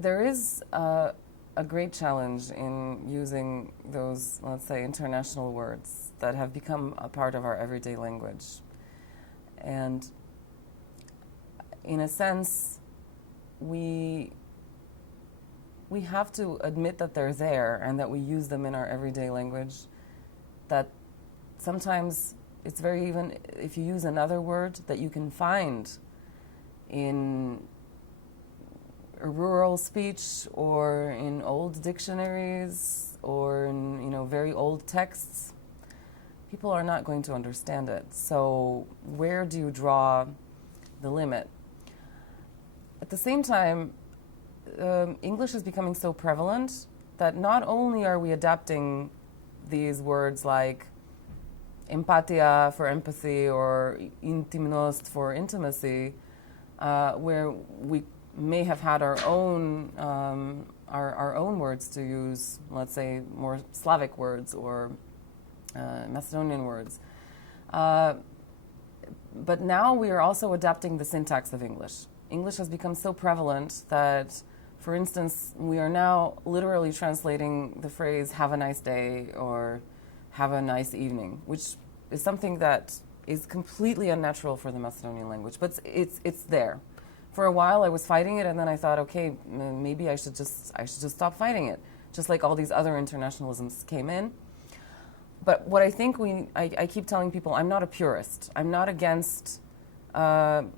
There is a great challenge in using those, let's say, international words that have become a part of our everyday language. And in a sense, we have to admit that they're there and that we use them in our everyday language, that sometimes it's very, even if you use another word that you can find in a rural speech or in old dictionaries or in, very old texts, people are not going to understand it. So where do you draw the limit? At the same time, English is becoming so prevalent that not only are we adapting these words like empatia for empathy or intimnost for intimacy, where we may have had our own words to use, let's say more Slavic words or Macedonian words. But now we are also adapting the syntax of English. English has become so prevalent that, for instance, we are now literally translating the phrase "have a nice day" or "have a nice evening," which is something that is completely unnatural for the Macedonian language, but it's there. For a while, I was fighting it, and then I thought, okay, maybe I should just stop fighting it, just like all these other internationalisms came in. But what I think I keep telling people, I'm not a purist. I'm not against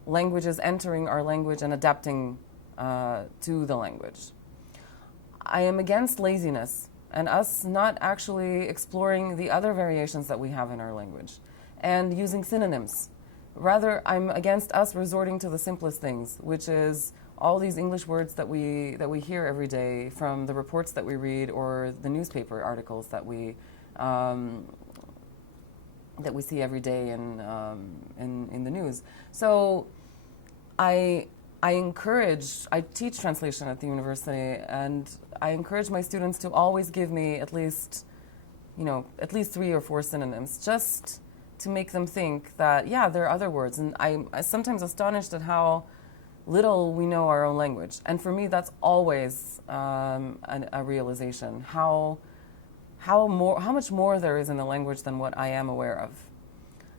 languages entering our language and adapting to the language. I am against laziness and us not actually exploring the other variations that we have in our language and using synonyms. Rather, I'm against us resorting to the simplest things, which is all these English words that we hear every day from the reports that we read or the newspaper articles that we see every day in the news. So I teach translation at the university, and I encourage my students to always give me at least 3 or 4 synonyms, just to make them think that, yeah, there are other words. And I'm sometimes astonished at how little we know our own language. And for me, that's always a realization, how much more there is in the language than what I am aware of.